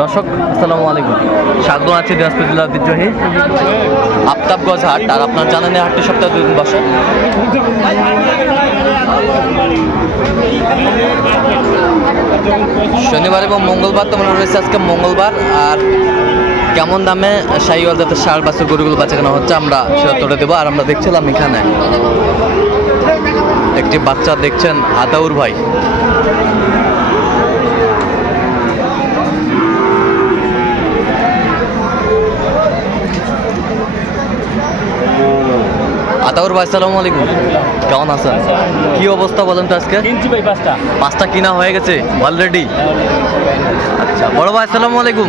দর্শক আসসালামু আলাইকুম, স্বাগত আছি দিনাজপুর জেলার ঐতিহ্যবাহী আফতাবগঞ্জ হাট। আর আপনার জানেন এই হাটটি সপ্তাহে 2 দিন বসে। শনিবার এবং মঙ্গলবার তোমরা রয়েছে। আজকে মঙ্গলবার। আর কেমন দামে শাহিওয়াল জাতের ষাঁড় বাছুর গরুগুলো বেচা কেনা হচ্ছে আমরা সেটা তুলে দেবো। আর আমরা দেখছিলাম এখানে একটি বাচ্চা দেখছেন আতাউর ভাই। আতাউর ভাই আসসালামু আলাইকুম, কেমন আছেন? কি অবস্থা বলেন তো আজকে? পাঁচটা কিনা হয়ে গেছে অলরেডি। আচ্ছা বড় ভাই আসসালামু আলাইকুম,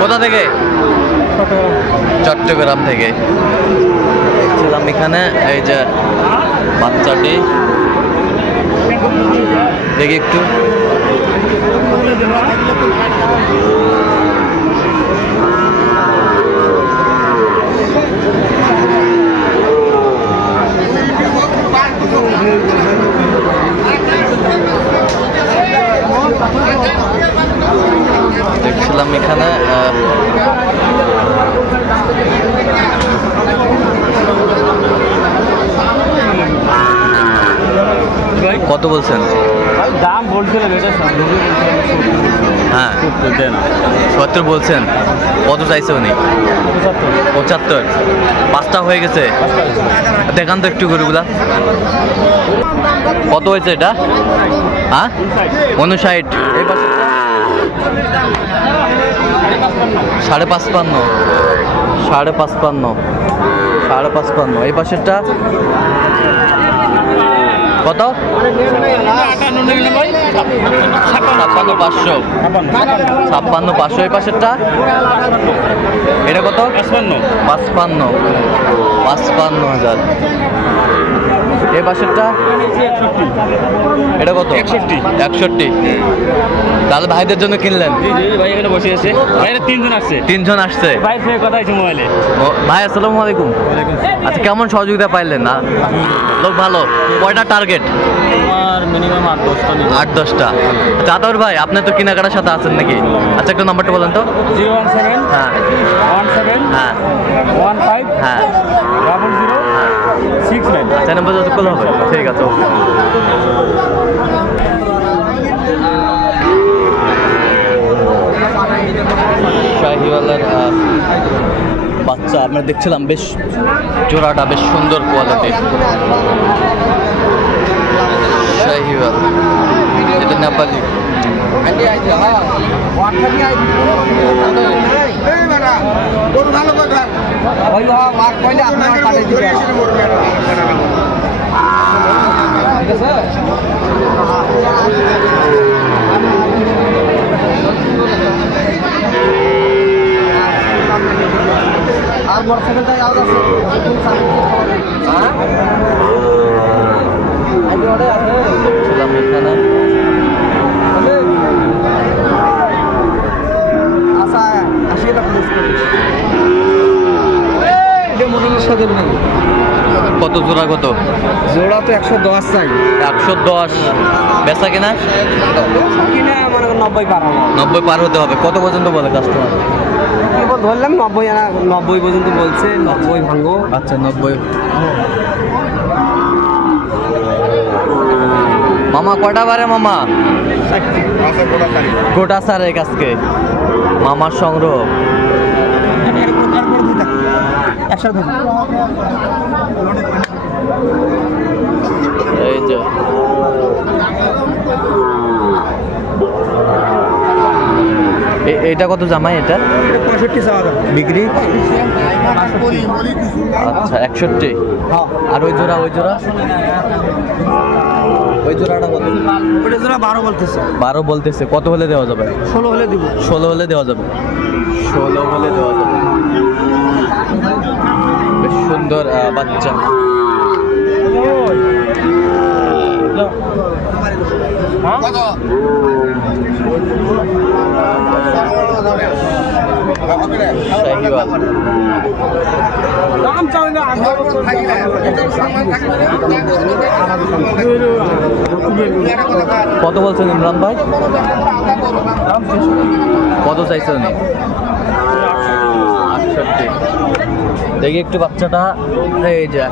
কোথা থেকে? চট্টগ্রাম থেকে। ছিলাম এখানে এই যে বাচ্চাটি দেখি একটু। দেখছিলাম এখানে কত বলছেন? দাম বলছিলেন হ্যাঁ 70 বলছেন। কত চাইছে উনি? 75। পাঁচটা হয়ে গেছে। দেখান তো একটু গরুগুলা কত হয়েছে এটা? হ্যাঁ 59। এই পাশেরটা 55। এই পাশেরটা কত? 56। এই পাশেরটা এটা কত? 55,000। এই পাশেরটা এটা কত? 61। তাহলে ভাইদের জন্য কিনলেন? ভাই এখানে বসে আছে। ভাইরা তিনজন আসছে। ভাই আসসালামু আলাইকুম। আচ্ছা কেমন সহযোগিতা পাইলেন? না লোক ভালো। কয়টা টার্গেট? মিনিমাম 8-10টা। চাঁদাউর ভাই আপনি তো কেনাকাটার সাথে আছেন নাকি? আচ্ছা একটা নাম্বারটা বলেন তো। 017 হ্যাঁ 17 হ্যাঁ 15 হ্যাঁ 0069। চার নম্বর যত কল হবে। ঠিক আছে। শাহিওয়ালের বাচ্চা আমরা দেখছিলাম, বেশ জোড়াটা বেশ সুন্দর কোয়ালিটির শাহিওয়াল। এটা নেপালি। আর মোটরসাইকেলটাই আওয়াজ আছে। এখানে আচ্ছা 80 টাকা মোটরের সাথে নেই। কত জোড়া? কত জোড়া তো 110 চাই। 110 বেচা কিনা? কিনা আমার 90 পার হবে। 90 পার হতে হবে। কত পর্যন্ত বলে কাস্টমার? কেবল ধরলাম 90 পর্যন্ত বলছে। 90 ভাঙবো। আচ্ছা 90। মামা কটা বারে? মামা গোটা সারে আজকে মামার সংগ্রহ। এই যে এটা কত জামাই? এটা 65 বিক্রি। আচ্ছা 61। আর ওই জোড়া ওই জোড়াটা কত? ওটা জোড়া 12 বলতেছে। 12 বলতেছে। কত হলে দেওয়া যাবে? 16 হলে দিব। 16 হলে দেওয়া যাবে। 16 হলে দেওয়া যাবে। বেশ সুন্দর বাচ্চা। শাহিওয়াল কত বলছেন ইমরান ভাই? কত চাইছে উনি 68। দেখি একটু বাচ্চাটা, এই যা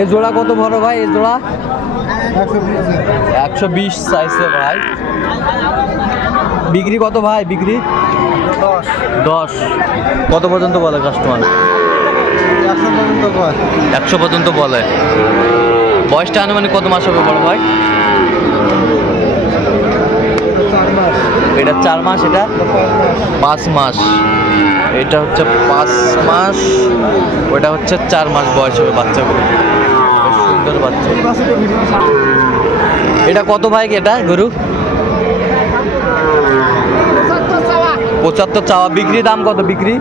এই জোড়া কত বড় ভাই? এই জোড়া 120 চাইছে ভাই। বিক্রি কত ভাই? বিক্রি 10। কত পর্যন্ত বলে কাস্টমার? 100 পর্যন্ত বলে। বয়সটা আনুমানিক কত মাস হবে বড় ভাই? এটা 4 মাস, এটা 5 মাস। এটা হচ্ছে 5 মাস, ওটা হচ্ছে 4 মাস বয়স হবে বাচ্চাগুলো। সুন্দর বাচ্চা। এটা কত ভাই? এটা গরু 75 চাওয়া। বিক্রি দাম কত? বিক্রি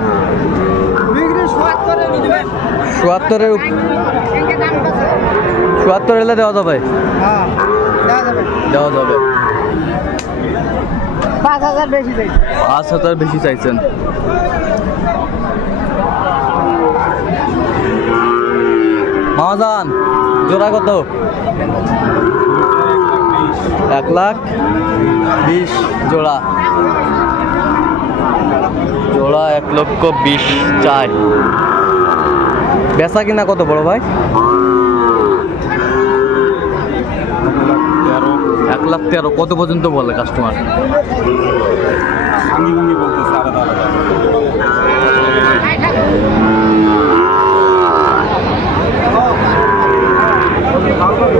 77 এলে দেওয়া যাবে? দেওয়া যাবে। 5,000 বেশি চাইছেন। মামাজান জোড়া কত? 1,20,000 জোড়া। জোড়া 1,20,000 চাই। বেচা কিনা কত বড় ভাই? 1,13,000। কত পর্যন্ত বলে কাস্টমার?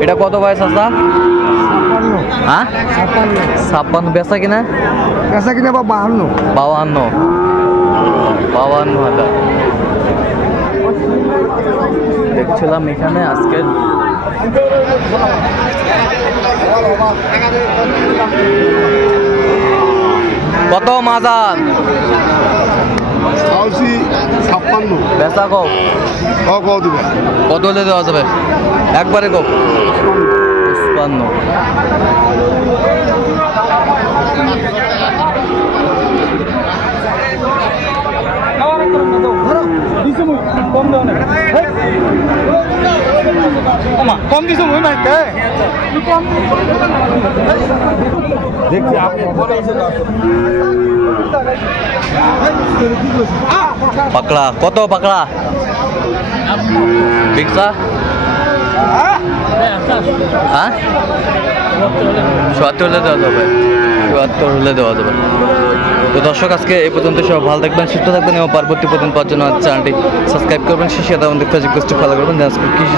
এটা কত ভাই চাচা? 56। বেচা কিনা? বেচা কিনা 52,000 দেখছিলাম এখানে আজকে। কত মাজান? 56। বেচা কও? কত হলে দেওয়া যাবে? একবারে কও। 55। কম দিছো মই মাইকে দেখছি পাকড়া কত? পাকড়া বিক্সা? হ্যাঁ ৭০ হলে দেওয়া যাবে। ৭০ হলে দেওয়া যাবে। তো দর্শক আজকে এই পর্যন্ত। সব ভালো থাকবেন, সুস্থ থাকবেন এবং পরবর্তী পর্যন্ত পাওয়ার জন্য চ্যানেলটি সাবস্ক্রাইব করবেন। শেষে আমাদের ফেসবুক পেজটি ফলো করবেন। কৃষি